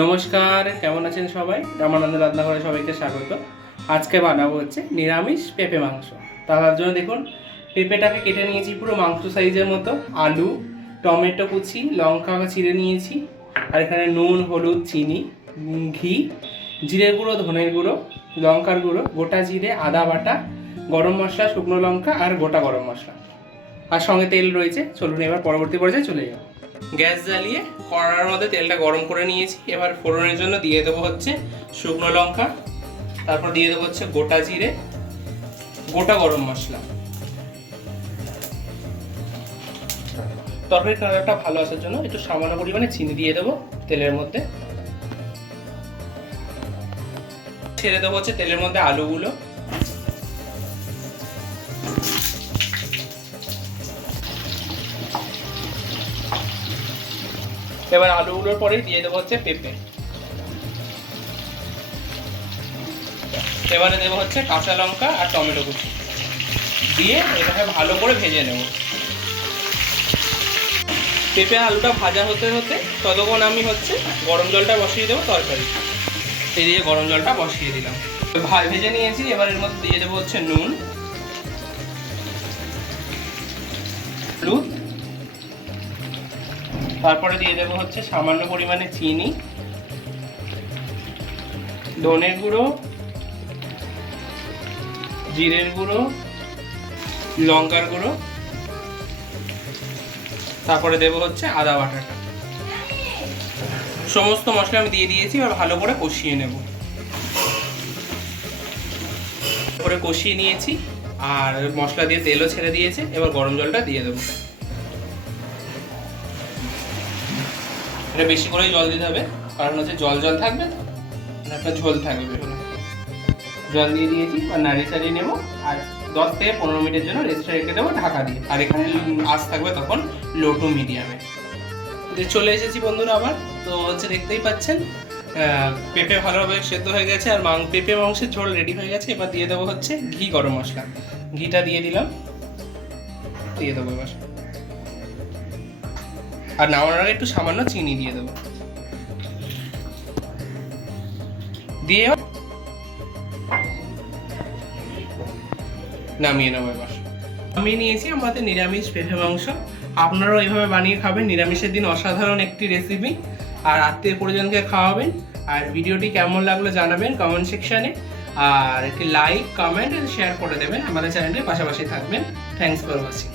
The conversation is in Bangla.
নমস্কার, কেমন আছেন সবাই? রামানন্দ রান্নাঘরে সবাইকে স্বাগত। আজকে বানাবো হচ্ছে নিরামিষ পেঁপে মাংস। তার জন্য দেখুন, পেঁপেটাকে কেটে নিয়েছি পুরো মাংস সাইজের মতো। আলু, টমেটো কুচি, লঙ্কা চিড়ে নিয়েছি। আর এখানে নুন, হলুদ, চিনি, ঘি, জিরে গুঁড়ো, ধনের গুঁড়ো, লঙ্কার গুঁড়ো, গোটা জিরে, আদা বাটা, গরম মশলা, শুকনো লঙ্কা আর গোটা গরম মশলা। আর সঙ্গে তেল রয়েছে। চলুন এবার পরবর্তী পর্যায়ে চলে যাও। গ্যাস জ্বালিয়ে কড়ার মধ্যে তেলটা গরম করে নিয়েছি। এবার ফোড়নের জন্য দিয়ে দেবো হচ্ছে শুকনো লঙ্কা, তারপর দিয়ে দেবো হচ্ছে গোটা জিরে, গোটা গরম মশলা। তরকারির কালারটা ভালো আসার জন্য একটু সামান্য পরিমাণে চিনি দিয়ে দেবো তেলের মধ্যে। ছেড়ে দেবো হচ্ছে তেলের মধ্যে আলুগুলো। এবার আলুগুলোর পরেই দিয়ে দেবো হচ্ছে পেঁপে। এবারে দেবো হচ্ছে কাঁচা লঙ্কা আর টমেটো কুচি দিয়ে এটাকে ভালো করে ভেজে নেব। পেঁপে আলুটা ভাজা হতে হতে ততক্ষণ আমি হচ্ছে গরম জলটা বসিয়ে দেবো তরকারি। এই দিয়ে গরম জলটা বসিয়ে দিলাম, ভেজে নিয়েছি। এবার এর মধ্যে দিয়ে দেবো হচ্ছে নুন, হলুদ, তারপরে দিয়ে দেবো হচ্ছে সামান্য পরিমাণে চিনি, ধনের গুঁড়ো, জিরের গুঁড়ো, লঙ্কার গুঁড়ো, তারপরে দেবো হচ্ছে আদা বাটাটা। সমস্ত মশলা আমি দিয়ে দিয়েছি। এবার ভালো করে কষিয়ে নেব। করে কষিয়ে নিয়েছি আর মশলা দিয়ে তেলও ছেড়ে দিয়েছে। এবার গরম জলটা দিয়ে দেবো। এটা বেশি করেই জল দিতে হবে, কারণ হচ্ছে জল জল থাকবে তো, একটা ঝোল থাকবে। জল দিয়ে দিয়েছি আর নাড়িয়ে চাড়িয়ে নেবো। আর 10 থেকে 15 মিনিটের জন্য রেস্টে রেখে দেবো ঢাকা দিয়ে। আর এখানে আঁচ থাকবে তখন লো টু মিডিয়ামে। চলে এসেছি বন্ধুরা আবার। তো হচ্ছে দেখতেই পাচ্ছেন পেঁপে ভালোভাবে সেদ্ধ হয়ে গেছে আর পেঁপে মাংসের ঝোল রেডি হয়ে গেছে। এবার দিয়ে দেবো হচ্ছে ঘি, গরম মশলা। ঘিটা দিয়ে দিলাম, দিয়ে দেবো এবার। আর নামানোর আগে একটু সামান্য চিনি দিয়ে দেবো, দিয়ে নামিয়ে নেবো। এবার নামিয়ে নিয়েছি আমাদের নিরামিষ পেঁপে মাংস। আপনারাও এইভাবে বানিয়ে খাবেন। নিরামিষের দিন অসাধারণ একটি রেসিপি। আর আত্মীয় পরিজনকে খাওয়াবেন। আর ভিডিওটি কেমন লাগলো জানাবেন কমেন্ট সেকশানে। আর একটি লাইক, কমেন্ট আর শেয়ার করে দেবেন। আমাদের চ্যানেলের পাশাপাশি থাকবেন। Thanks for watching.